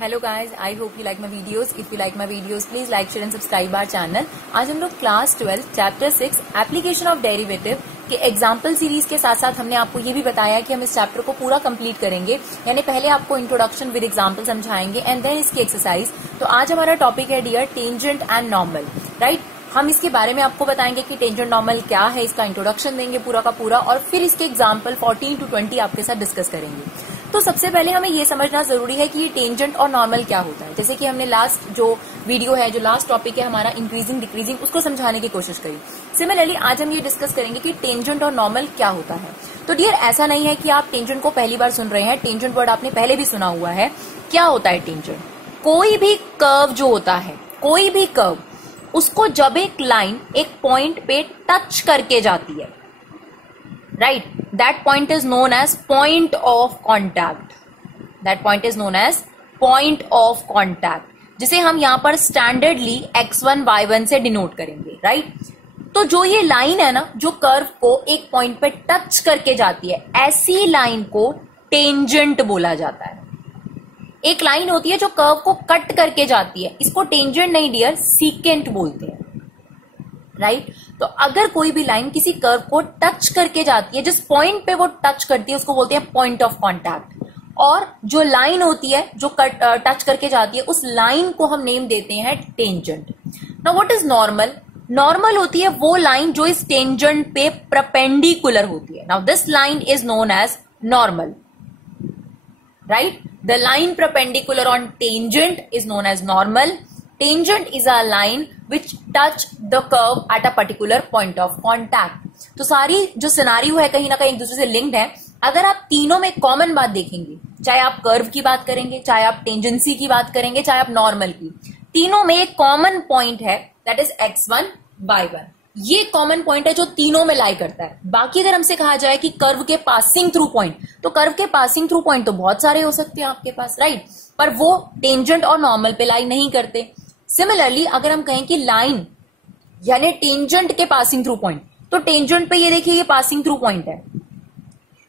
Hello guys, I hope you like my videos. If you like my videos please like share and subscribe our channel. आज हम लोग class 12 chapter 6 application of derivative के example series के साथ साथ हमने आपको ये भी बताया कि हम इस चैप्टर को पूरा कंप्लीट करेंगे. यानी पहले आपको इंट्रोडक्शन विद एग्जाम्पल समझाएंगे एंड देन इसकी एक्सरसाइज. तो आज हमारा टॉपिक है dear tangent and normal. Right, हम इसके बारे में आपको बताएंगे कि टेंजेंट नॉर्मल क्या है, इसका इंट्रोडक्शन देंगे पूरा का पूरा और फिर इसके एग्जाम्पल 14 to 20 आपके साथ डिस्कस करेंगे. तो सबसे पहले हमें ये समझना जरूरी है कि ये टेंजेंट और नॉर्मल क्या होता है. जैसे कि हमने लास्ट जो वीडियो है, जो लास्ट टॉपिक है हमारा इंक्रीजिंग डिक्रीजिंग, उसको समझाने की कोशिश करी. सिमिलरली आज हम ये डिस्कस करेंगे कि टेंजेंट और नॉर्मल क्या होता है. तो डियर ऐसा नहीं है कि आप टेंजेंट को पहली बार सुन रहे हैं. टेंजेंट वर्ड आपने पहले भी सुना हुआ है. क्या होता है टेंजेंट? कोई भी कर्व जो होता है, कोई भी कर्व, उसको जब एक लाइन एक पॉइंट पे टच करके जाती है, right, that point is known as point of contact. That point is known as point of contact, जिसे हम यहां पर स्टैंडर्डली x1 y1 से डिनोट करेंगे. राइट, तो जो ये लाइन है ना, जो कर्व को एक पॉइंट पे टच करके जाती है, ऐसी लाइन को टेंजेंट बोला जाता है. एक लाइन होती है जो कर्व को कट करके जाती है, इसको टेंजेंट नहीं डियर, सीकेंट बोलते हैं. राइट, तो अगर कोई भी लाइन किसी कर्व को टच करके जाती है, जिस पॉइंट पे वो टच करती है उसको बोलते हैं पॉइंट ऑफ कांटेक्ट. और जो लाइन होती है जो टच करके जाती है, उस लाइन को हम नेम देते हैं tangent. Now what is normal? Normal होती है वो लाइन जो इस टेंजेंट पे परपेंडिकुलर होती है. Now this line is known as normal. Right, the line perpendicular on tangent is known as normal. Tangent is a line which touch the curve at a particular point of contact. तो सारी जो scenario है कहीं ना कहीं एक दूसरे से लिंक्ड है. अगर आप तीनों में कॉमन बात देखेंगे, चाहे आप कर्व की बात करेंगे, चाहे आप टेंजेंसी की बात करेंगे, चाहे आप नॉर्मल की, तीनों में एक कॉमन पॉइंट है, दैट इज x1 y1. ये कॉमन पॉइंट है जो तीनों में लाई करता है. बाकी अगर हमसे कहा जाए कि कर्व के पासिंग थ्रू पॉइंट, तो कर्व के पासिंग थ्रू पॉइंट तो बहुत सारे हो सकते हैं आपके पास. राइट, पर वो टेंजेंट और नॉर्मल पे लाई नहीं करते. सिमिलरली अगर हम कहें कि लाइन यानी टेंजेंट के पासिंग थ्रू पॉइंट, तो टेंजेंट पे ये देखिए ये पासिंग थ्रू पॉइंट है,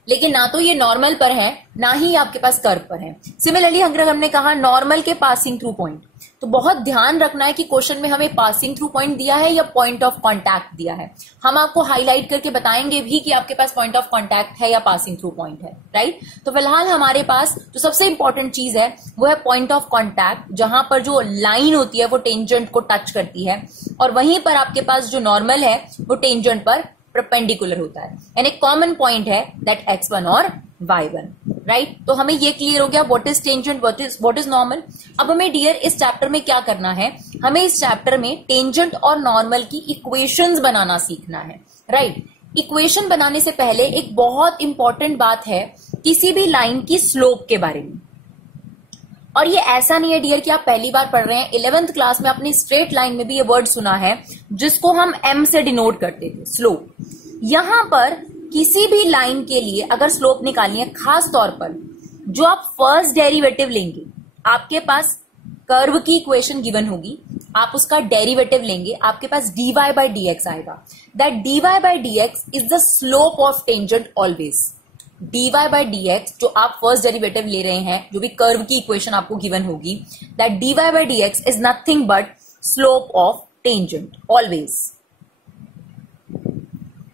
लेकिन ना तो ये नॉर्मल पर है ना ही आपके पास कर्व पर है. सिमिलरली अगर हमने कहा नॉर्मल के पासिंग थ्रू पॉइंट, तो बहुत ध्यान रखना है कि क्वेश्चन में हमें पासिंग थ्रू पॉइंट दिया है या पॉइंट ऑफ कांटेक्ट दिया है. हम आपको हाईलाइट करके बताएंगे भी कि आपके पास पॉइंट ऑफ कांटेक्ट है या पासिंग थ्रू पॉइंट है. राइट, तो फिलहाल हमारे पास जो सबसे इंपॉर्टेंट चीज है वो है पॉइंट ऑफ कांटेक्ट, जहां पर जो लाइन होती है वो टेंजेंट को टच करती है, और वहीं पर आपके पास जो नॉर्मल है वो टेंजेंट पर परपेंडिकुलर होता है. यानी कॉमन पॉइंट है दैट x1 और y1. राइट, तो हमें ये क्लियर हो गया what is tangent, what is normal. अब हमें डियर इस चैप्टर में क्या करना है, हमें इस चैप्टर में टेंजेंट और नॉर्मल की इक्वेशंस बनाना सीखना है. राइट, इक्वेशन बनाने से पहले एक बहुत इंपॉर्टेंट बात है किसी भी लाइन की स्लोप के बारे में. और ये ऐसा नहीं है डियर कि आप पहली बार पढ़ रहे हैं. 11th क्लास में अपनी स्ट्रेट लाइन में भी ये वर्ड सुना है जिसको हम m से डिनोट करते थे, स्लोप. यहां पर किसी भी लाइन के लिए अगर स्लोप निकालनी है, खास तौर पर जो आप फर्स्ट डेरिवेटिव लेंगे, आपके पास कर्व की इक्वेशन गिवन होगी, आप उसका डेरिवेटिव लेंगे, आपके पास dy by dx आएगा. That dy by dx is the slope of tangent always. dy by dx जो आप फर्स्ट डेरिवेटिव ले रहे हैं, जो भी कर्व की इक्वेशन आपको गिवन होगी, that dy by dx is nothing but slope of tangent always.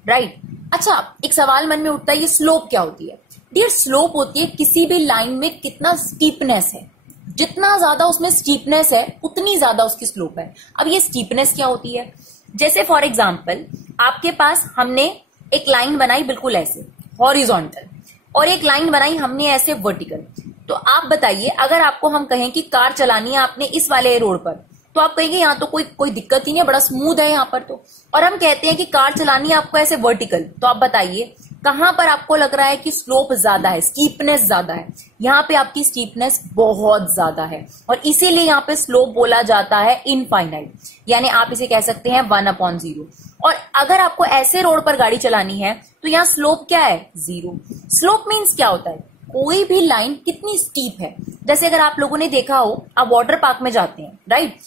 Right, अच्छा एक सवाल मन में उठता है, ये स्लोप क्या होती है? डियर स्लोप होती है किसी भी लाइन में कितना स्टीपनेस है, जितना ज्यादा उसमें स्टीपनेस है उतनी ज्यादा उसकी स्लोप है. अब ये स्टीपनेस क्या होती है? जैसे फॉर एग्जाम्पल आपके पास हमने एक लाइन बनाई बिल्कुल ऐसे हॉरिजॉन्टल, और एक लाइन बनाई हमने ऐसे वर्टिकल. तो आप बताइए, अगर आपको हम कहें कि कार चलानी है आपने इस वाले रोड पर, तो आप कहेंगे यहाँ तो कोई दिक्कत ही नहीं है, बड़ा स्मूथ है यहाँ पर. और हम कहते हैं कि कार चलानी है आपको ऐसे वर्टिकल, तो आप बताइए कहां पर आपको लग रहा है कि स्लोप ज्यादा है, स्टीपनेस ज्यादा है? यहाँ पे आपकी स्टीपनेस बहुत ज्यादा है, और इसीलिए यहाँ पे स्लोप बोला जाता है इनफाइनाइट. यानी आप इसे कह सकते हैं 1/0. और अगर आपको ऐसे रोड पर गाड़ी चलानी है तो यहाँ स्लोप क्या है? 0. स्लोप मीन्स क्या होता है? कोई भी लाइन कितनी स्टीप है. जैसे अगर आप लोगों ने देखा हो, आप वाटर पार्क में जाते हैं, राइट,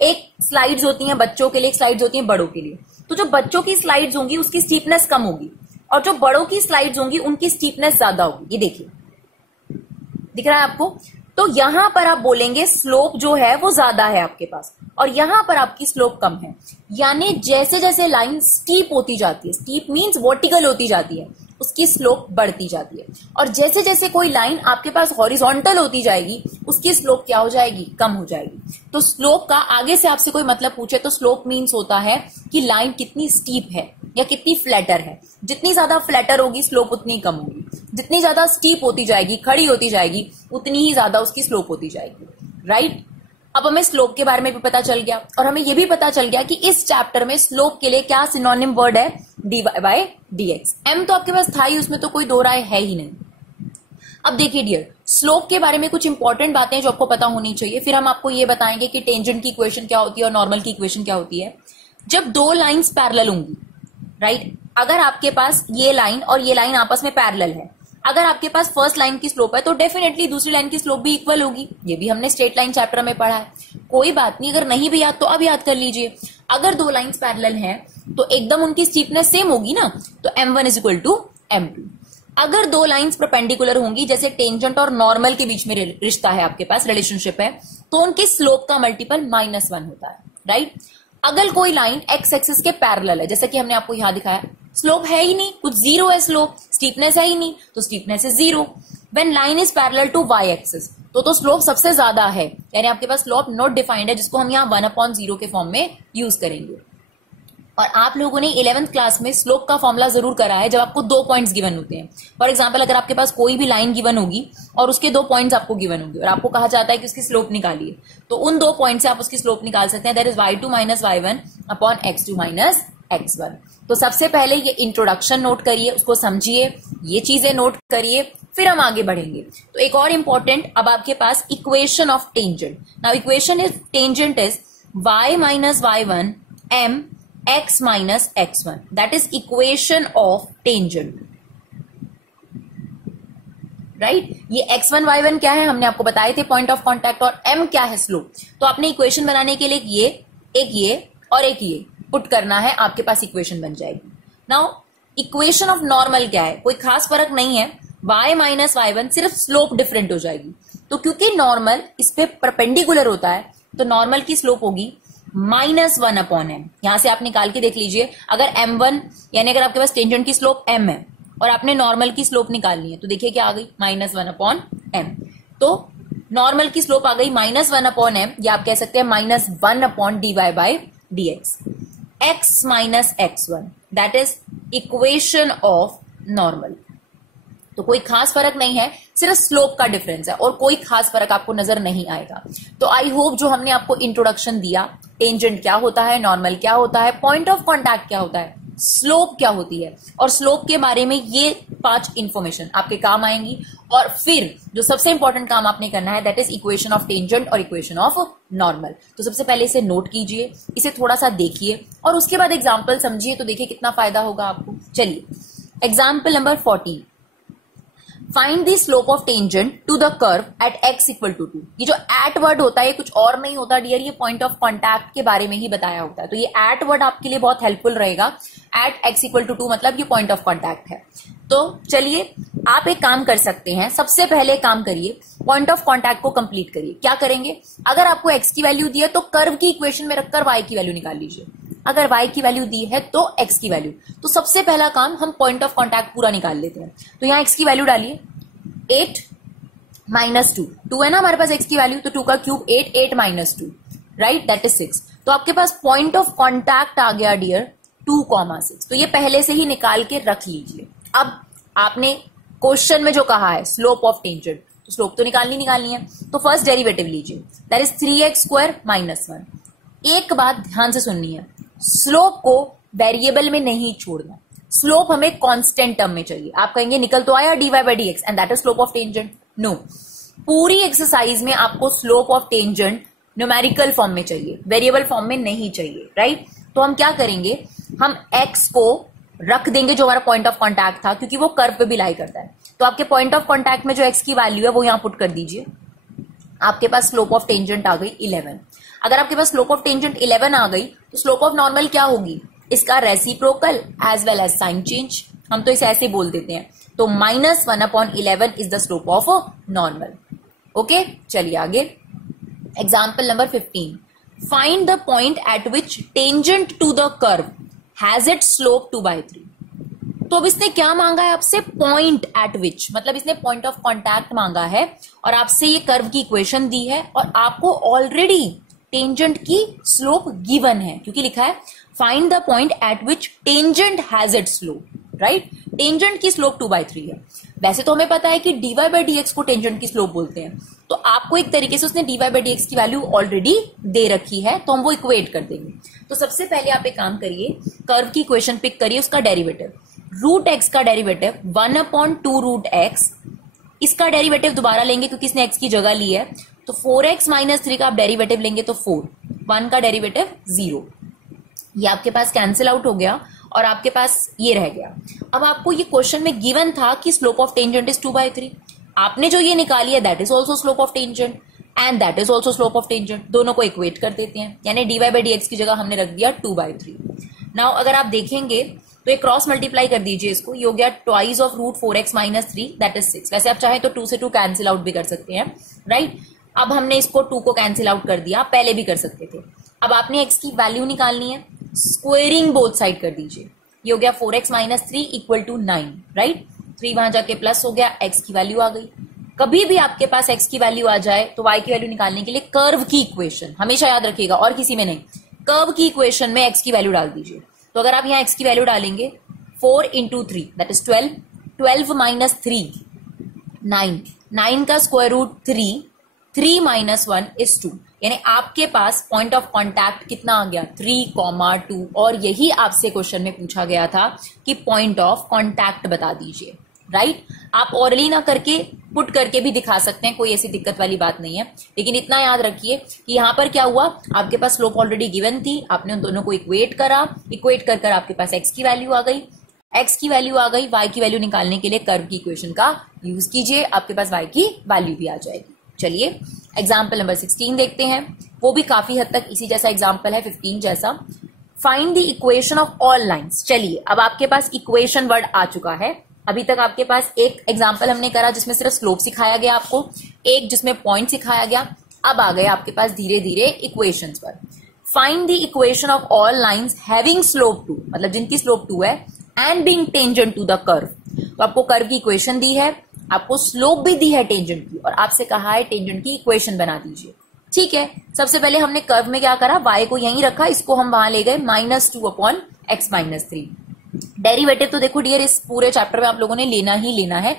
एक स्लाइड्स होती हैं बच्चों के लिए, एक स्लाइड्स होती हैं बड़ों के लिए. तो जो बच्चों की स्लाइड्स होंगी उसकी स्टीपनेस कम होगी, और जो बड़ों की स्लाइड्स होंगी उनकी स्टीपनेस ज्यादा होगी. ये देखिए, दिख रहा है आपको? तो यहां पर आप बोलेंगे स्लोप जो है वो ज्यादा है आपके पास और यहां पर आपकी स्लोप कम है। यानी जैसे जैसे लाइन स्टीप होती जाती है, स्टीप मींस वर्टिकल होती जाती है, उसकी स्लोप बढ़ती जाती है। और जैसे जैसे कोई लाइन आपके पास हॉरिजॉन्टल होती जाएगी उसकी स्लोप क्या हो जाएगी, कम हो जाएगी। तो स्लोप का आगे से आपसे कोई मतलब पूछे तो स्लोप मींस होता है कि लाइन कितनी स्टीप है या कितनी फ्लैटर है। जितनी ज्यादा फ्लैटर होगी स्लोप उतनी कम होगी, जितनी ज्यादा स्टीप होती जाएगी, खड़ी होती जाएगी, उतनी ही ज्यादा उसकी स्लोप होती जाएगी। राइट, अब हमें स्लोप के बारे में भी पता चल गया और हमें यह भी पता चल गया कि इस चैप्टर में स्लोप के लिए क्या सिनोनिम वर्ड है, dy बाय dx। m तो आपके पास था ही, उसमें तो कोई दो राय है ही नहीं। अब देखिए डियर, स्लोप के बारे में कुछ इंपॉर्टेंट बातें जो आपको पता होनी चाहिए, फिर हम आपको ये बताएंगे कि टेंजेंट की इक्वेशन क्या होती है और नॉर्मल की इक्वेशन क्या होती है। जब दो लाइंस पैरेलल होंगी, राइट, अगर आपके पास ये लाइन और ये लाइन आपस में पैरेलल है, अगर आपके पास फर्स्ट लाइन की स्लोप है तो डेफिनेटली दूसरी लाइन की स्लोप भी इक्वल होगी। ये भी हमने स्ट्रेट लाइन चैप्टर में पढ़ा है। कोई बात नहीं, अगर नहीं भी याद तो अब याद कर लीजिए। अगर दो लाइंस पैरेलल हैं तो एकदम उनकी स्टीपनेस सेम होगी ना, तो m1 is equal to m2। अगर दो लाइंस परपेंडिकुलर होंगी, जैसे टेंजेंट और नॉर्मल के बीच में रिश्ता है आपके पास, रिलेशनशिप है, तो उनकी स्लोप का मल्टीपल -1 होता है। राइट, अगर कोई लाइन एक्स एक्सिस के पैरेलल है, जैसे कि हमने आपको यहां दिखाया, स्लोप है ही नहीं, कुछ जीरो है स्लोप, स्टीपनेस है ही नहीं, तो steepness is zero. When line is parallel to Y axis, तो स्लोप सबसे ज्यादा है, यानी आपके पास स्लोप नॉट डिफाइंड है, जिसको हम यहाँ 1/0 के फॉर्म में यूज करेंगे। और आप लोगों ने 11th क्लास में स्लोप का फॉर्मूला जरूर करा है, जब आपको 2 पॉइंट्स गिवन होते हैं। फॉर एग्जांपल, अगर आपके पास कोई भी लाइन गिवन होगी और उसके 2 पॉइंट्स आपको गिवन होंगे और आपको कहा जाता है कि उसकी स्लोप निकालिए, तो उन 2 पॉइंट से आप उसकी स्लोप निकाल सकते हैं। That is y2 - y1 upon x2 - x1। तो सबसे पहले ये इंट्रोडक्शन नोट करिए, उसको समझिए, ये चीजें नोट करिए, फिर हम आगे बढ़ेंगे। तो एक और इंपॉर्टेंट, अब आपके पास equation of tangent. Now equation is tangent is y - y1 m x - x1, that is equation of tangent, right. ये x1 y1 क्या है, हमने आपको बताए थे, पॉइंट ऑफ कांटेक्ट, और m क्या है, स्लोप। तो आपने इक्वेशन बनाने के लिए एक ये और एक ये पुट करना है, आपके पास इक्वेशन बन जाएगी। नाउ इक्वेशन ऑफ नॉर्मल क्या है, कोई खास फर्क नहीं है, y - y1, सिर्फ स्लोप डिफरेंट हो जाएगी। तो क्योंकि नॉर्मल इस पे परपेंडिकुलर होता है, तो नॉर्मल की स्लोप होगी -1/m। यहां से आप निकाल के देख लीजिए, अगर m1 यानी अगर आपके पास टेंजेंट की स्लोप m है और आपने नॉर्मल की स्लोप निकालनी है, तो देखिए क्या आ गई, -1/m। तो नॉर्मल की स्लोप आ गई -1/m, या आप कह सकते हैं -1/dy/dx। x - x1, that is equation of normal. तो कोई खास फर्क नहीं है, सिर्फ स्लोप का डिफरेंस है और कोई खास फर्क आपको नजर नहीं आएगा। तो आई होप जो हमने आपको इंट्रोडक्शन दिया, टेंजेंट क्या होता है, नॉर्मल क्या होता है, पॉइंट ऑफ कांटेक्ट क्या होता है, स्लोप क्या होती है, और स्लोप के बारे में ये 5 इंफॉर्मेशन आपके काम आएंगी। और फिर जो सबसे इंपॉर्टेंट काम आपने करना है, that is equation of tangent और इक्वेशन ऑफ नॉर्मल। तो सबसे पहले इसे नोट कीजिए, इसे थोड़ा सा देखिए और उसके बाद एग्जाम्पल समझिए, तो देखिए कितना फायदा होगा आपको। चलिए example number 40, find the slope of tangent to the curve at x equal to 2। ये जो एट वर्ड होता है ये कुछ और नहीं होता डियर, ये पॉइंट ऑफ कांटेक्ट के बारे में ही बताया होता है। तो ये एट वर्ड आपके लिए बहुत हेल्पफुल रहेगा। एट x इक्वल टू 2 मतलब ये पॉइंट ऑफ कांटेक्ट है। तो चलिए आप एक काम कर सकते हैं, सबसे पहले काम करिए, पॉइंट ऑफ कांटेक्ट को कंप्लीट करिए। क्या करेंगे, अगर आपको x की वैल्यू दी है तो कर्व की इक्वेशन में रखकर y की वैल्यू निकाल लीजिए। अगर y की वैल्यू दी है तो x की वैल्यू। तो सबसे पहला काम, हम पॉइंट ऑफ कांटेक्ट पूरा निकाल लेते हैं। तो यहाँ x की वैल्यू डालिए, 8 - 2, 2 है ना हमारे पास x की वैल्यू, तो 2 का क्यूब 8, 8 - 2, राइट, दैट इज 6। तो आपके पास पॉइंट ऑफ कांटेक्ट आ गया डियर 2,6। तो ये पहले से ही निकाल के रख लीजिए। अब आपने क्वेश्चन में जो कहा है स्लोप ऑफ टेंजेंट, तो स्लोप तो निकालनी है। तो फर्स्ट डेरिवेटिव लीजिए, दैट इज 3x² - 1। एक बात ध्यान से सुननी है, स्लोप को वेरिएबल में नहीं छोड़ना, स्लोप हमें कांस्टेंट टर्म में चाहिए। आप कहेंगे निकल तो आया dy/dx and that is slope of tangent. No, पूरी एक्सरसाइज में आपको slope of tangent numerical form में चाहिए, वेरिएबल फॉर्म में नहीं चाहिए, राइट। तो हम क्या करेंगे, हम x को रख देंगे जो हमारा पॉइंट ऑफ कांटेक्ट था, क्योंकि वो कर्व पे भी लाई करता है। तो आपके पॉइंट ऑफ कांटेक्ट में जो x की वैल्यू है वो यहां पुट कर दीजिए। आपके पास स्लोप ऑफ टेंजेंट आ गई 11। अगर आपके पास स्लोप ऑफ टेंजेंट 11 आ गई तो स्लोप ऑफ नॉर्मल क्या होगी, इसका reciprocal as well as sign change, हम तो इसे ऐसे बोल देते हैं। तो -1/11 is the slope of normal. Okay, चलिए आगे। Example number 15, find the point at which tangent to the curve has it slope 2/3। तो अब इसने क्या मांगा है आपसे, पॉइंट एट विच, मतलब इसने पॉइंट ऑफ कॉन्टैक्ट मांगा है और आपसे ये कर्व की इक्वेशन दी है और आपको ऑलरेडी टेंजेंट की स्लोप गिवन है, क्योंकि लिखा है find the point at which tangent has it slope, right. Tangent की स्लोप 2/3 है। वैसे तो हमें पता है कि dy by dx को टेंजेंट की स्लोप बोलते हैं, तो आपको एक तरीके से उसने dy by dx की वैल्यू ऑलरेडी दे रखी है, तो हम वो इक्वेट कर देंगे। तो सबसे पहले आप एक काम करिए, कर्व की इक्वेशन पिक करिए, उसका डेरिवेटिव रूट एक्स का डेरिवेटिव 1/2 रूट एक्स, इसका डेरिवेटिव दोबारा लेंगे क्योंकि इसने x की जगह ली है, तो 4x - 3 का आप डेरिवेटिव लेंगे तो 4, 1 का डेरिवेटिव 0, ये आपके पास कैंसिल आउट हो गया और आपके पास ये रह गया। अब आपको ये क्वेश्चन में गिवन था कि स्लोप ऑफ टेंजेंट इज 2/3, आपने जो ये निकाली है that is also slope of tangent and that is also slope of tangent, दोनों को इक्वेट कर देते हैं, यानी dy by dx की जगह हमने रख दिया 2/3। नाउ अगर आप देखेंगे तो एक क्रॉस मल्टीप्लाई कर दीजिए इसको, ये हो गया twice of root 4x - 3 that is 6। वैसे आप चाहे तो 2 से 2 कैंसिल आउट भी कर सकते हैं, राइट। अब हमने इसको 2 को कैंसिल आउट कर दिया, पहले भी कर सकते थे। अब आपने x की वैल्यू निकालनी है, स्क्वेयरिंग बोथ साइड कर दीजिए, ये हो गया 4x - 3 = 9, राइट। 3 वहां जाके प्लस हो गया, x की वैल्यू आ गई। कभी भी आपके पास x की वैल्यू आ जाए तो y की वैल्यू निकालने के लिए कर्व की इक्वेशन, हमेशा याद रखिएगा और किसी में नहीं, कर्व की इक्वेशन में x की वैल्यू डाल दीजिए। तो अगर आप यहाँ x की वैल्यू डालेंगे 4 × 3 दैट इज 12, 12 - 3 9, 9 का स्क्वायर रूट 3, 3 - 1 is 2, यानी आपके पास पॉइंट ऑफ कांटेक्ट कितना आ गया 3,2, और यही आपसे क्वेश्चन में पूछा गया था कि पॉइंट ऑफ कांटेक्ट बता दीजिए, राइट। आप ऑरली ना करके पुट करके भी दिखा सकते हैं, कोई ऐसी दिक्कत वाली बात नहीं है, लेकिन इतना याद रखिए कि यहां पर क्या हुआ, आपके पास स्लोप ऑलरेडी गिवन थी, आपने उन दोनों को इक्वेट करा, इक्वेट कर आपके पास x की वैल्यू आ गई, x की वैल्यू आ गई, y की वैल्यू निकालने के लिए कर्व की इक्वेशन का यूज कीजिए, आपके पास y की वैल्यू भी आ जाएगी। चलिए एग्जाम्पल नंबर 16 देखते हैं, वो भी काफी हद तक इसी जैसा एग्जाम्पल है 15 जैसा। Find the equation of all lines. चलिए अब आपके पास इक्वेशन वर्ड आ चुका है। अभी तक आपके पास एक एग्जाम्पल हमने करा जिसमें सिर्फ स्लोप सिखाया गया आपको, एक जिसमें पॉइंट सिखाया गया, अब आ गए आपके पास धीरे धीरे इक्वेशंस पर। Find the equation of all lines having slope 2, मतलब जिनकी स्लोप 2 है, and being tangent to the curve. तो आपको कर्व की इक्वेशन दी है, आपको स्लोप भी दी है टेंजेंट की, और आपसे कहा है टेंजेंट की इक्वेशन बना दीजिए। ठीक है, सबसे पहले हमने कर्व में क्या करा, y को यहीं रखा, इसको हम वहां ले गए -2/x - 3। डेरिवेटिव तो देखो डियर इस पूरे चैप्टर में आप लोगों ने लेना ही लेना है,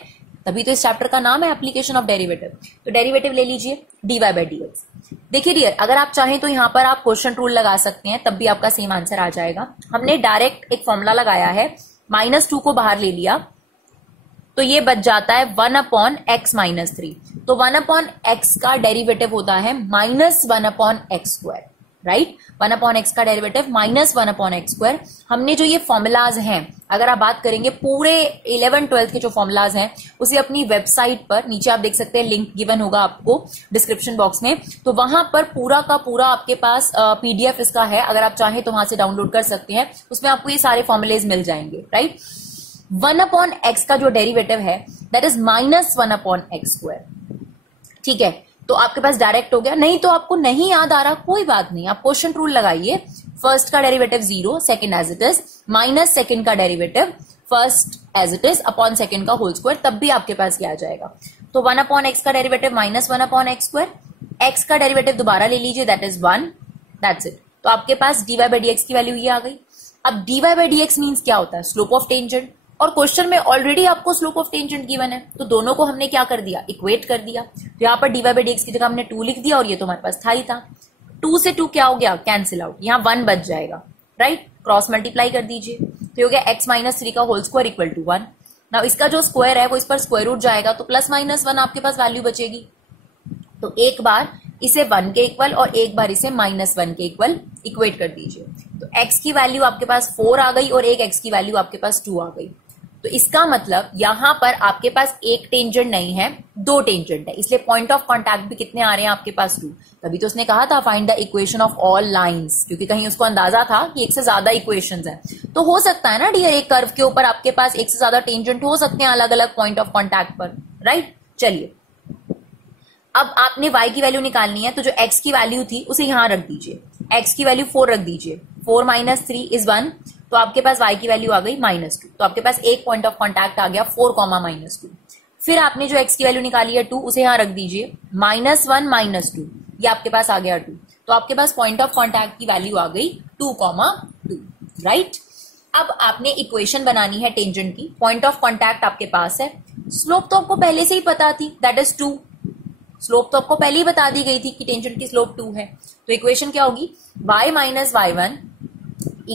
तभी तो इस चैप्टर का नाम है एप्लीकेशन ऑफ डेरिवेटिव। तो डेरिवेटिव ले लीजिए dy by dx। देखिए डियर, अगर आप चाहें तो यहां पर आप क्वेश्चन रूल लगा सकते हैं, तब भी आपका सेम आंसर आ जाएगा। हमने डायरेक्ट एक फॉर्मूला लगाया है, -2 को बाहर ले लिया तो ये बच जाता है 1/x - 3। तो 1/x का डेरिवेटिव होता है -1/x², राइट। 1/x का डेरिवेटिव -1/x²। हमने जो ये फॉर्मूलाज हैं, अगर आप बात करेंगे पूरे 11th 12th के जो फॉर्मूलाज हैं, उसे अपनी वेबसाइट पर नीचे आप देख सकते हैं, लिंक गिवन होगा आपको डिस्क्रिप्शन बॉक्स में, तो वहां पर पूरा का पूरा आपके पास PDF इसका है, अगर आप चाहें तो वहां से डाउनलोड कर सकते हैं, उसमें आपको ये सारे फॉर्मूलेज मिल जाएंगे, राइट। 1/x का जो डेरिवेटिव है दैट इज -1/x²। ठीक है, तो आपके पास डायरेक्ट हो गया। नहीं तो आपको नहीं याद आ रहा, कोई बात नहीं, आप क्वेश्चन रूल लगाइए। फर्स्ट का derivative 0, second as it is, minus second का derivative first as it is upon second का होल स्क्वायर, तब भी आपके पास क्या आ जाएगा। तो 1/x का डेरिवेटिव -1/x², x का डेरिवेटिव दोबारा ले लीजिए दैट इज 1, दैट्स इट। तो आपके पास dy by dx की वैल्यू ये आ गई। अब dy by dx मीन्स क्या होता है, स्लोप ऑफ टेंजेंट, और क्वेश्चन में ऑलरेडी आपको स्लोप ऑफ टेंजेंट गिवन है, तो दोनों को हमने क्या कर दिया, इक्वेट कर दिया। तो यहाँ पर dy by dx की जगह हमने 2 लिख दिया, और ये तो हमारे पास था ही था। 2 से 2 क्या हो गया, कैंसिल आउट, यहाँ 1 बच जाएगा, राइट। क्रॉस मल्टीप्लाई कर दीजिए, तो हो गया x - 3 का होल स्क्वायर = 1। नाउ इसका जो स्क्वायर है वो इस पर स्क्वायर रूट जाएगा, तो +-1 आपके पास वैल्यू बचेगी। तो एक बार इसे 1 के इक्वल और एक बार इसे -1 के इक्वल इक्वेट कर दीजिए। तो x की वैल्यू आपके पास 4 आ गई और एक x की वैल्यू आपके पास 2 आ गई। तो इसका मतलब यहां पर आपके पास एक टेंजेंट नहीं है, 2 टेंजेंट है, इसलिए पॉइंट ऑफ कांटेक्ट भी कितने आ रहे हैं आपके पास 2। तभी तो उसने कहा था find the equation of all lines, क्योंकि कहीं उसको अंदाजा था कि एक से ज्यादा इक्वेशंस हैं। तो हो सकता है ना डियर, एक कर्व के ऊपर आपके पास एक से ज्यादा टेंजेंट हो सकते हैं अलग अलग पॉइंट ऑफ कांटेक्ट पर, राइट। चलिए अब आपने y की वैल्यू निकालनी है, तो जो x की वैल्यू थी उसे यहां रख दीजिए, x की वैल्यू 4 रख दीजिए, 4 - 3 = 1, तो आपके पास y की वैल्यू आ गई -2, तो आपके पास एक पॉइंट ऑफ कॉन्टैक्ट आ गया 4, -2। फिर आपने जो x की वैल्यू निकाली है 2, उसे यहां रख दीजिए, -1 - 2, ये आपके पास आ गया 2, तो आपके पास पॉइंट ऑफ कॉन्टैक्ट की वैल्यू आ गई 2, 2, राइट। अब आपने इक्वेशन बनानी है टेंजेंट की, पॉइंट ऑफ कॉन्टैक्ट आपके पास है, स्लोप तो आपको पहले से ही पता थी, दैट इज 2, स्लोप तो आपको पहले ही बता दी गई थी कि टेंजेंट की स्लोप 2 है, तो इक्वेशन क्या होगी, y - y1 =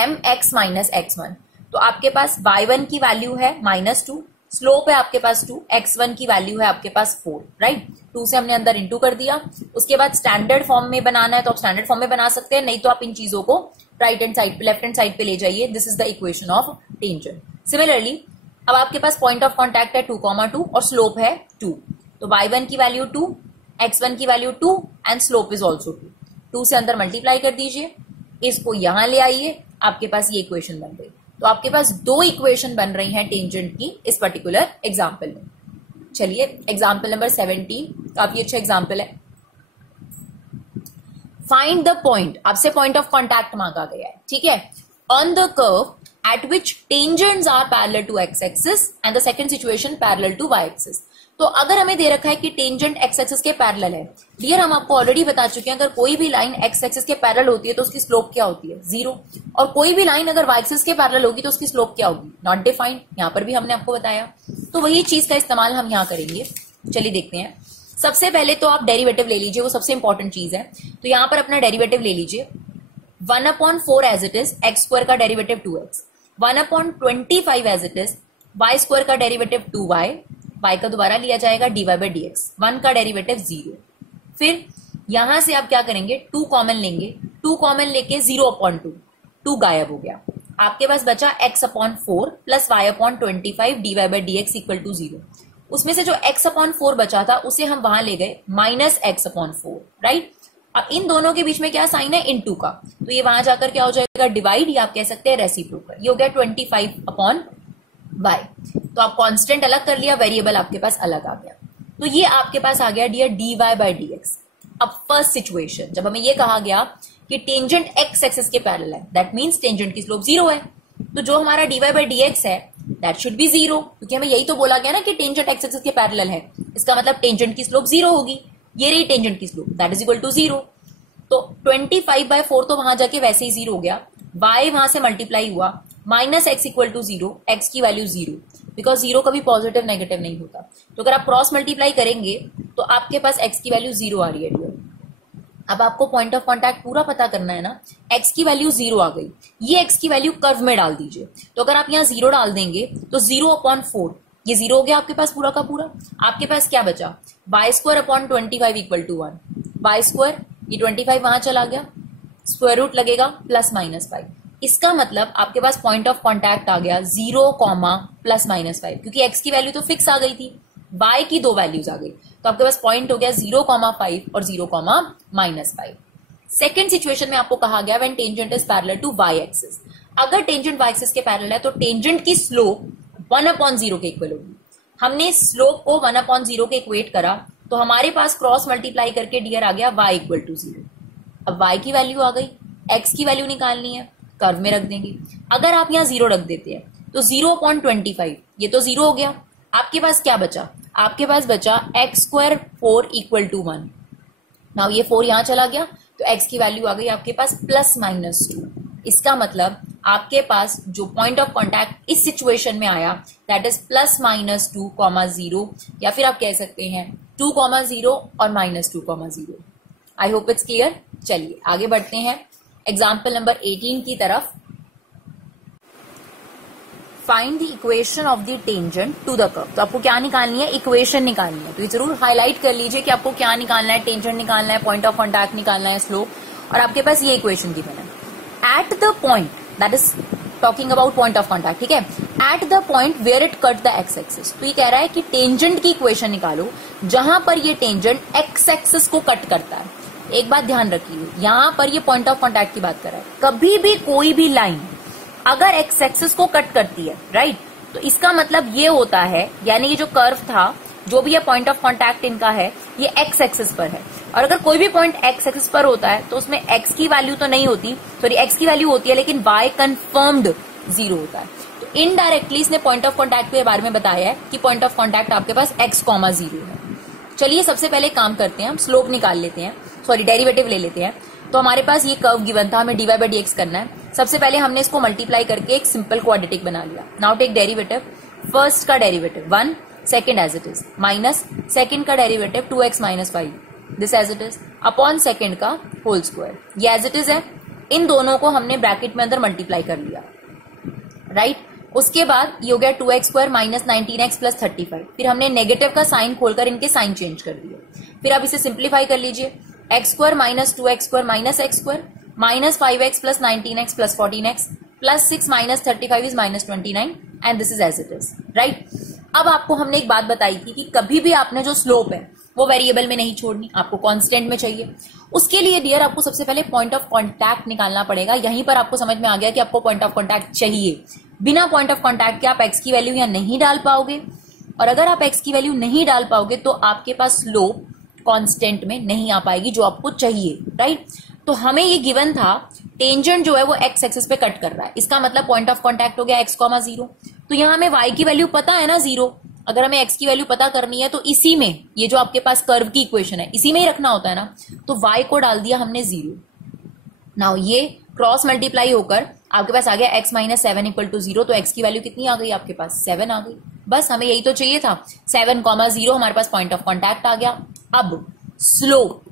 mx - x1, तो आपके पास y1 की वैल्यू है -2, स्लोप है आपके पास 2, x1 की वैल्यू है आपके पास 4, राइट। 2 से हमने अंदर इंटू कर दिया, उसके बाद स्टैंडर्ड फॉर्म में बनाना है तो आप स्टैंडर्ड फॉर्म में बना सकते हैं, नहीं तो आप इन चीजों को राइट हैंड साइड पे, लेफ्ट हैंड साइड पे ले जाइए, this is the equation of tangent. Similarly अब आपके पास पॉइंट ऑफ कॉन्टैक्ट है 2, 2 और स्लोप है 2, तो y1 की वैल्यू 2, x1 की value 2 and slope is also 2, 2 से अंदर मल्टीप्लाई कर दीजिए, इसको यहां ले आइए, आपके पास ये इक्वेशन बन गई। तो आपके पास 2 इक्वेशन बन रही हैं टेंजेंट की इस पर्टिकुलर एग्जाम्पल में। चलिए एग्जाम्पल नंबर 17, काफी अच्छा एग्जाम्पल है। फाइंड द पॉइंट, आपसे पॉइंट ऑफ कॉन्टैक्ट मांगा गया है, ठीक है, on the curve at which tangents are parallel to X axis and the second situation parallel to Y axis. तो अगर हमें दे रखा है कि टेंजेंट एक्स एक्सिस के पैरेलल है, डियर हम आपको ऑलरेडी बता चुके हैं, अगर कोई भी लाइन एक्स एक्सिस के पैरेलल होती है तो उसकी स्लोप क्या होती है, 0, और कोई भी लाइन अगर वाई एक्सिस के पैरेलल होगी तो उसकी स्लोप क्या होगी, नॉट डिफाइंड। यहां पर भी हमने आपको बताया, तो वही चीज का इस्तेमाल हम यहां करेंगे। चलिए देखते हैं। सबसे पहले तो आप डेरिवेटिव ले लीजिए, वो सबसे इंपॉर्टेंट चीज है, तो यहां पर अपना डेरिवेटिव ले लीजिए, 1/4 एज इट इज, x² का derivative 2x, 1/25 as it is, y² का डेरिवेटिव 2y, y का दोबारा लिया जाएगा dy/dx, 1 का डेरिवेटिव 0। फिर यहां से आप क्या करेंगे, 2 कॉमन लेंगे, 2 कॉमन लेके 0/2, 2 गायब हो गया, आपके पास बचा x/4 प्लस y/25 dy/dx = 0। उसमें से जो x/4 बचा था उसे हम वहां ले गए -x/4, राइट। अब इन दोनों के बीच में क्या साइन है, इनटू का, तो ये वहां जाकर क्या हो जाएगा, डिवाइड, या आप कह सकते हैं रेसिप्रोकल, ये हो गया 25/y। तो आप कांस्टेंट अलग कर लिया, वेरिएबल आपके पास अलग आ गया, तो ये आपके पास आ गया डियर dy/dx। अब फर्स्ट सिचुएशन, जब हमें ये कहा गया कि टेंजेंट एक्स एक्सिस के पैरेलल है, दैट मींस टेंजेंट की स्लोप 0 है, तो जो हमारा dy/dx है दैट शुड बी 0, क्योंकि हमें यही तो बोला गया ना कि टेंजेंट एक्स एक्सिस के पैरेलल है, इसका मतलब टेंजेंट की स्लोप 0 होगी, ये रही टेंजेंट की slope, that is equal to 0। तो 25/4 तो वहां जाके वैसे ही 0 हो गया, y वहां से मल्टीप्लाई हुआ, -x = 0, x की वैल्यू 0, बिकॉज 0 कभी पॉजिटिव नेगेटिव नहीं होता, तो अगर आप क्रॉस मल्टीप्लाई करेंगे तो आपके पास x की वैल्यू 0 आ रही है डियर। अब आपको पॉइंट ऑफ कॉन्टैक्ट पूरा पता करना है ना, x की वैल्यू 0 आ गई, ये x की वैल्यू कर्व में डाल दीजिए, तो अगर आप यहाँ 0 डाल देंगे तो 0/4, ये 0 हो गया आपके पास पूरा का पूरा, आपके पास क्या बचा, y²/25 = 1, y², ये 25 वहां चला गया, स्क्वायर रूट लगेगा +-5, इसका मतलब आपके पास पॉइंट ऑफ कॉन्टैक्ट आ गया 0, +-5, क्योंकि x की वैल्यू तो फिक्स आ गई थी, y की 2 वैल्यूज आ गई, तो आपके पास पॉइंट हो गया 0,5 और 0,-5। सेकेंड सिचुएशन में आपको कहा गया when tangent is parallel to y axis, अगर टेंजेंट y एक्सिस के पैरेलल है तो टेंजेंट की स्लोप 1/0 के इक्वल होगी। हमने स्लोप को 1/0 के इक्वेट करा, तो हमारे पास क्रॉस मल्टीप्लाई करके डियर आ गया y = 0। अब y की वैल्यू आ गई, x की वैल्यू निकालनी है, कर्व में रख देंगे, अगर आप यहाँ 0 रख देते हैं तो 0/25, ये तो 0 हो गया, आपके पास क्या बचा, आपके पास बचा x² 4 = 1। नाउ ये 4 यहां चला गया, तो x की वैल्यू आ गई आपके पास +-2, इसका मतलब आपके पास जो पॉइंट ऑफ कॉन्टैक्ट इस सिचुएशन में आया दैट इज +-2,0, या फिर आप कह सकते हैं 2,0 और -2,0। I hope it's clear. चलिए आगे बढ़ते हैं एग्जाम्पल नंबर 18 की तरफ। Find the equation of the tangent to the curve, तो आपको क्या निकालनी है, इक्वेशन निकालनी है, तो ये जरूर हाईलाइट कर लीजिए कि आपको क्या निकालना है, टेंजेंट निकालना है, पॉइंट ऑफ कॉन्टैक्ट निकालना है, स्लोप, और आपके पास ये इक्वेशन गिवन है। At the point, that is talking about point of contact, ठीक है, at the point where it cut the X axis, तो ये कह रहा है कि टेंजेंट की इक्वेशन निकालो जहां पर ये टेंजेंट एक्स एक्सिस को कट करता है। एक बात ध्यान रखिए, यहां पर ये पॉइंट ऑफ कॉन्टैक्ट की बात कर रहा है, कभी भी कोई भी लाइन अगर एक्स एक्सिस को कट करती है, राइट, तो इसका मतलब ये होता है, यानी ये जो कर्व था जो भी ये पॉइंट ऑफ कॉन्टैक्ट इनका है ये एक्स एक्सिस पर है, और अगर कोई भी पॉइंट एक्स एक्सिस पर होता है तो उसमें एक्स की वैल्यू तो नहीं होती, सॉरी एक्स की वैल्यू होती है लेकिन वाई कंफर्म्ड 0 होता है। तो इनडायरेक्टली इसने पॉइंट ऑफ कॉन्टैक्ट के बारे में बताया है कि पॉइंट ऑफ कॉन्टैक्ट आपके पास x, 0 है। चलिए सबसे पहले काम करते हैं, हम स्लोप निकाल लेते हैं, सॉरी डेरिवेटिव ले लेते हैं। तो हमारे पास ये कर्व गिवन था, हमें dy बाई dx करना है। सबसे पहले हमने इसको मल्टीप्लाई करके एक सिंपल क्वाड्रेटिक बना लिया। नाउ टेक डेरिवेटिव, फर्स्ट का derivative 1, second as it is, minus second का derivative 2x minus 5, this as it is, upon second का होल स्क्वायर, ये एज इट इज है। इन दोनों को हमने ब्रैकेट में अंदर मल्टीप्लाई कर लिया, राइट। उसके बाद ये हो गया 2x square minus 19x plus 35। फिर हमने नेगेटिव का साइन खोलकर इनके साइन चेंज कर दिए। फिर आप इसे सिंप्लीफाई कर लीजिए, x square minus 2x square minus x square minus 5x plus 19x plus 14x plus 6 minus 35 is minus 29 and this is as it is, right. अब आपको हमने एक बात बताई थी कि कभी भी आपने जो स्लोप है वो वेरिएबल में नहीं छोड़नी, आपको कांस्टेंट में चाहिए। उसके लिए डियर आपको सबसे पहले पॉइंट ऑफ कांटेक्ट निकालना पड़ेगा। यहीं पर आपको समझ में आ गया कि आपको पॉइंट ऑफ कांटेक्ट चाहिए। बिना पॉइंट ऑफ कांटेक्ट के आप एक्स की वैल्यू यहां नहीं डाल पाओगे, और अगर आप एक्स की वैल्यू नहीं डाल पाओगे तो आपके पास स्लोप कांस्टेंट में नहीं आ पाएगी जो आपको चाहिए, राइट। तो हमें ये गिवन था टेंजेंट जो है वो एक्स एक्सिस पे कट कर रहा है, इसका मतलब पॉइंट ऑफ कांटेक्ट हो गया x, 0। तो यहां हमें y की वैल्यू पता है ना 0, अगर हमें x की वैल्यू पता करनी है तो इसी में, ये जो आपके पास कर्व की इक्वेशन है इसी में ही रखना होता है ना, तो y को डाल दिया हमने 0। नाउ ये क्रॉस मल्टीप्लाई होकर आपके पास आ गया x माइनस 7 इक्वल टू 0, तो x की वैल्यू कितनी आ गई आपके पास 7 आ गई। बस हमें यही तो चाहिए था, 7, 0 हमारे पास पॉइंट ऑफ कॉन्टैक्ट आ गया। अब स्लोप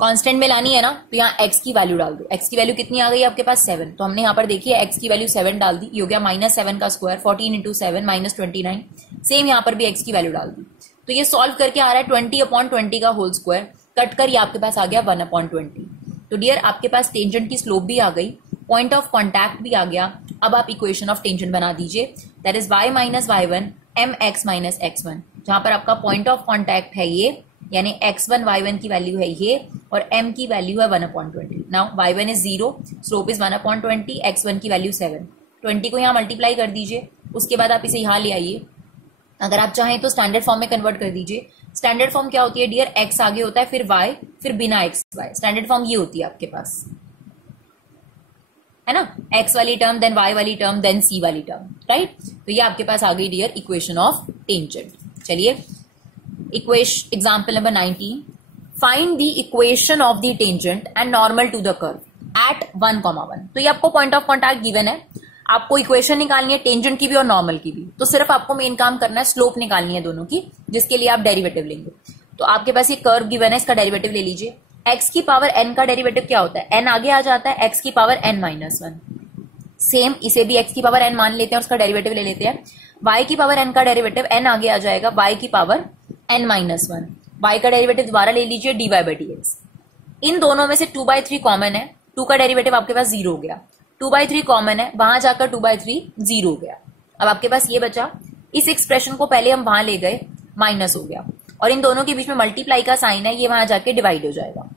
कांस्टेंट में लानी है ना, तो यहाँ x की वैल्यू डाल दो। x की वैल्यू कितनी आ गई आपके पास 7, तो हमने यहाँ पर देखिए x की वैल्यू 7 डाल दी, ये हो गया माइनस 7 का स्क्वायर 14 इंटू 7 माइनस 29। सेम यहाँ पर भी x की वैल्यू डाल दी, तो ये सॉल्व करके आ रहा है 20/20 का होल स्क्वायर, कट कर ये आपके पास आ गया 1/20। तो डियर आपके पास टेंजेंट की स्लोप भी आ गई, पॉइंट ऑफ कॉन्टैक्ट भी आ गया। अब आप इक्वेशन ऑफ टेंजेंट बना दीजिए, that is y minus y1 mx minus x1, जहां पर आपका पॉइंट ऑफ कॉन्टैक्ट है ये, यानी x1 y1 की वैल्यू है ये, और m की वैल्यू है 1/20। Now y1 is 0, slope is 1/20, x1 की वैल्यू 7। 20 को यहाँ मल्टीप्लाई कर दीजिए, उसके बाद आप इसे यहाँ ले आइए। अगर आप चाहें तो स्टैंडर्ड फॉर्म में कन्वर्ट कर दीजिए। स्टैंडर्ड फॉर्म क्या होती है डियर, x आगे होता है फिर y फिर बिना x y, स्टैंडर्ड फॉर्म ये होती है आपके पास, है ना, x वाली टर्म देन y वाली टर्म देन c वाली टर्म, राइट। तो ये आपके पास आ गई डियर इक्वेशन ऑफ टेंजेंट। चलिए equation example number 19, find the equation of the tangent and normal to the curve at 1,1। तो ये आपको पॉइंट ऑफ कॉन्टैक्ट गिवन है, आपको इक्वेशन निकालनी है टेंजेंट की भी और नॉर्मल की भी। तो सिर्फ आपको मेन काम करना है स्लोप निकालनी है दोनों की, जिसके लिए आप डेरिवेटिव लेंगे। तो आपके पास ये कर्व गिवन है, इसका डेरिवेटिव ले लीजिए। x की पावर n का डेरिवेटिव क्या होता है, n आगे आ जाता है, x की पावर n माइनस 1। सेम इसे भी x की पावर n मान लेते हैं, उसका डेरिवेटिव ले लेते हैं। y की पावर n का डेरिवेटिव n आगे आ जाएगा, y की पावर n माइनस 1। y का डेरिवेटिव दोबारा ले लीजिए dy बाई dx। इन दोनों में से 2/3 कॉमन है, 2 का डेरिवेटिव आपके पास 0 हो गया, 2/3 कॉमन है, वहां जाकर 2/3 0 हो गया। अब आपके पास ये बचा, इस एक्सप्रेशन को पहले हम वहां ले गए, माइनस हो गया, और इन दोनों के बीच में मल्टीप्लाई का साइन है, ये वहां जाके डिवाइड हो जाएगा।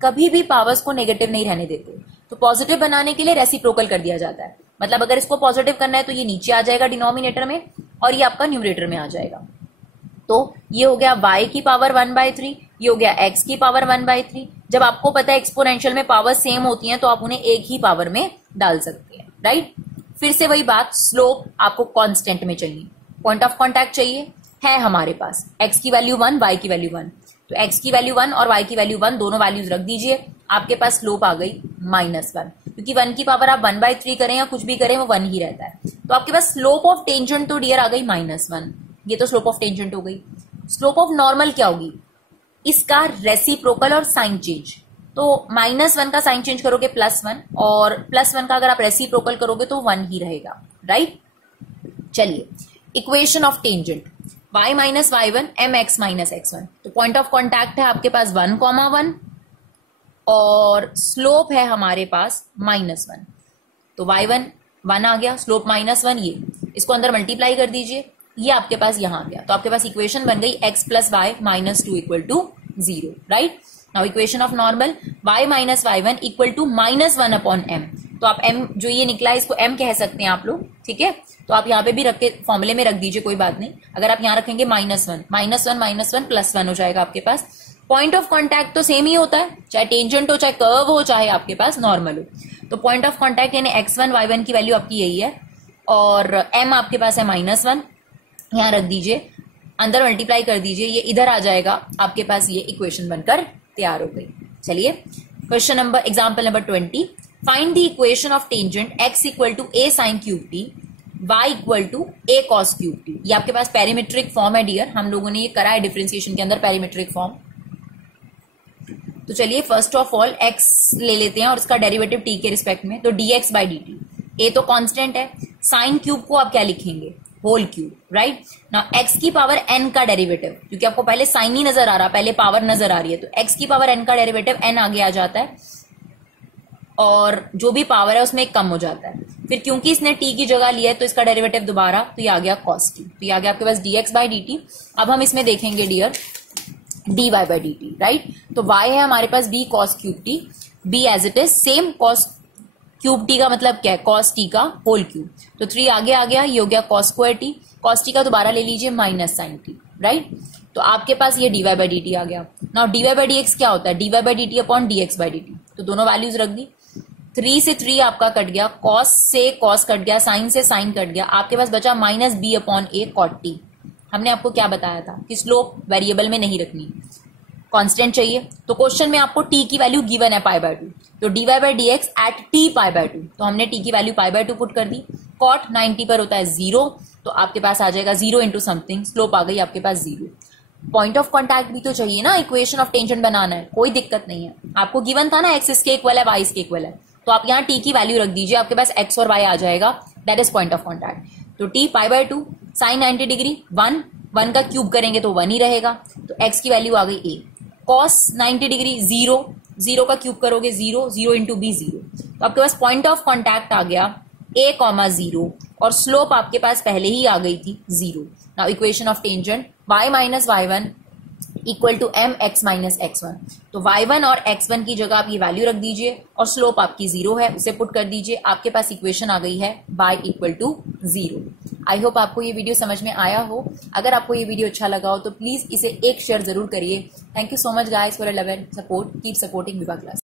कभी भी पावर्स को नेगेटिव नहीं रहने देते, तो पॉजिटिव बनाने के लिए रेसिप्रोकल कर दिया जाता है। मतलब अगर इसको पॉजिटिव करना है तो ये नीचे आ जाएगा डिनोमिनेटर में, और ये आपका न्यूमरेटर में आ जाएगा। तो ये हो गया y की पावर 1/3, ये हो गया x की पावर 1/3। जब आपको पता है एक्सपोनेंशियल में पावर सेम होती हैं तो आप उन्हें एक ही पावर में डाल सकते हैं, राइट। फिर से वही बात, स्लोप आपको कांस्टेंट में चाहिए, पॉइंट ऑफ कांटेक्ट चाहिए, है हमारे पास x की वैल्यू 1 y की वैल्यू 1, तो x की वैल्यू 1 और y की वैल्यू 1 दोनों वैल्यूज रख दीजिए। आपके पास स्लोप आ गई -1, क्योंकि 1 की पावर आप 1/3 करें या कुछ भी करें वो 1 ही रहता है। तो आपके पास स्लोप ऑफ टेंजेंट तो डियर आ गई -1, ये तो स्लोप ऑफ टेंजेंट हो गई। स्लोप ऑफ नॉर्मल क्या होगी, इसका रेसिप्रोकल और साइन चेंज। तो -1 का साइन चेंज करोगे +1, और +1 का अगर आप रेसिप्रोकल करोगे तो 1 ही रहेगा, राइट। चलिए equation of tangent, y minus y1 mx minus x1। तो पॉइंट ऑफ कॉन्टैक्ट है आपके पास 1,1 और स्लोप है हमारे पास -1। तो y1 1 आ गया, स्लोप -1, ये इसको अंदर मल्टीप्लाई कर दीजिए, ये आपके पास यहां आ गया। तो आपके पास इक्वेशन बन गई x plus y minus 2 equal to 0, right. Now equation of normal, y minus y1 equal to -1/m। तो तो आप m जो ये निकला है इसको m कह सकते हैं आप लोग, ठीक है। तो आप यहाँ पे भी रख के फॉर्मूले में रख दीजिए, कोई बात नहीं। अगर आप यहाँ रखेंगे -1 +1 हो जाएगा आपके पास। पॉइंट ऑफ कॉन्टैक्ट तो सेम ही होता है, चाहे टेंजेंट हो, चाहे कर्व हो, चाहे आपके पास नॉर्मल हो। तो पॉइंट ऑफ कॉन्टैक्ट यानी x1 y1 की वैल्यू आपकी यही है, और m आपके पास है -1, यहाँ रख दीजिए, अंदर मल्टीप्लाई कर दीजिए, ये इधर आ जाएगा आपके पास, ये इक्वेशन बनकर तैयार हो गई। चलिए question number, example number 20, find the equation of tangent x equal to a sin cube t, y equal to a cos cube t. ये आपके पास पेरीमेट्रिक फॉर्म है डियर, हम लोगों ने ये करा है डिफरेंशिएशन के अंदर पेरीमेट्रिक फॉर्म। तो चलिए फर्स्ट ऑफ ऑल x ले लेते हैं और उसका डेरिवेटिव t के रिस्पेक्ट में, तो dx बाई dt, a तो कांस्टेंट है, साइन क्यूब को आप क्या लिखेंगे, whole cube, right. Now x की पावर n का डेरिवेटिव, क्योंकि आपको पहले साइन ही नजर आ रहा, पहले पावर नजर आ रही है, तो x की पावर n का डेरिवेटिव n आगे आ जाता है, और जो भी पावर है उसमें एक कम हो जाता है। फिर क्योंकि इसने t की जगह लिया है तो इसका डेरिवेटिव दोबारा, तो ये आ गया cos t, तो ये आ गया आपके पास dx बाई dt। अब हम इसमें देखेंगे dear dy by dt, right. तो y है हमारे पास b cos cube t, b as it is same cos cube t का मतलब क्या है, cos t का होल क्यूब, तो 3 आगे आ गया, ये हो गया cos square t, cos t का दोबारा ले लीजिए माइनस साइन t, राइट। तो आपके पास ये dy बाई dt आ गया। नाउ dy बाई dx क्या होता है, dy by dt upon dx by dt, तो दोनों वैल्यूज रख दी, 3 से 3 आपका कट गया, cos से cos कट गया, साइन से साइन कट गया, आपके पास बचा minus b upon a cot t। हमने आपको क्या बताया था कि स्लोप वेरिएबल में नहीं रखनी, कांस्टेंट चाहिए। तो क्वेश्चन में आपको t की वैल्यू गिवन है π/2, तो dy by dx at t π/2, तो हमने t की वैल्यू π/2 पुट कर दी। cot 90 पर होता है 0, तो आपके पास आ जाएगा 0 इंटू समथिंग, स्लोप आ गई आपके पास 0। पॉइंट ऑफ कॉन्टैक्ट भी तो चाहिए ना, इक्वेशन ऑफ टेंजेंट बनाना है, कोई दिक्कत नहीं है। आपको गिवन था ना x इसके इक्वल है, y इसके इक्वल है, तो आप यहाँ t की वैल्यू रख दीजिए, आपके पास x और y आ जाएगा, that is point of contact. तो t π/2 साइन 90 डिग्री 1 का क्यूब करेंगे तो 1 ही रहेगा, तो x की वैल्यू आ गई a, cos 90 डिग्री 0 का क्यूब करोगे 0 इंटू b 0, तो आपके पास पॉइंट ऑफ कॉन्टैक्ट आ गया a, 0, और स्लोप आपके पास पहले ही आ गई थी 0। Now equation of tangent y minus y1 equal to m x minus x1, तो y1 और x1 की जगह आप ये वैल्यू रख दीजिए, और स्लोप आपकी 0 है, उसे पुट कर दीजिए, आपके पास इक्वेशन आ गई है y equal to 0। I hope आपको ये वीडियो समझ में आया हो। अगर आपको ये वीडियो अच्छा लगा हो तो प्लीज इसे एक शेयर जरूर करिए। Thank you so much guys for your love and support, keep supporting Vibha class.